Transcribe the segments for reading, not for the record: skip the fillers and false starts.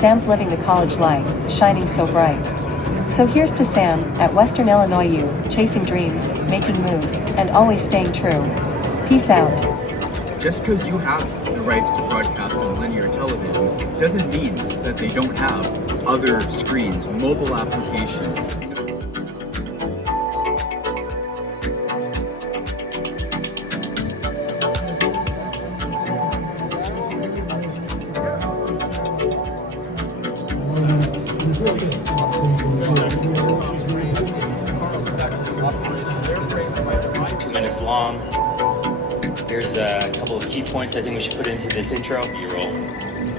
Sam's living the college life, shining so bright. So here's to Sam, at Western Illinois U, chasing dreams, making moves, and always staying true. Peace out. Just because you have the rights to broadcast on linear television doesn't mean that they don't have other screens, mobile applications. Long. Here's a couple of key points I think we should put into this intro. B-roll.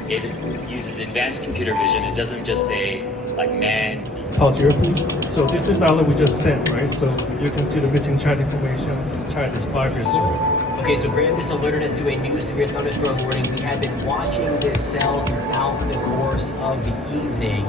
It uses advanced computer vision. It doesn't just say like man. Pause here, please. So this is the alert we just sent, right? So you can see the missing child information. Child is 5 years old. Okay, so Graham just alerted us to a new severe thunderstorm warning. We have been watching this cell throughout the course of the evening.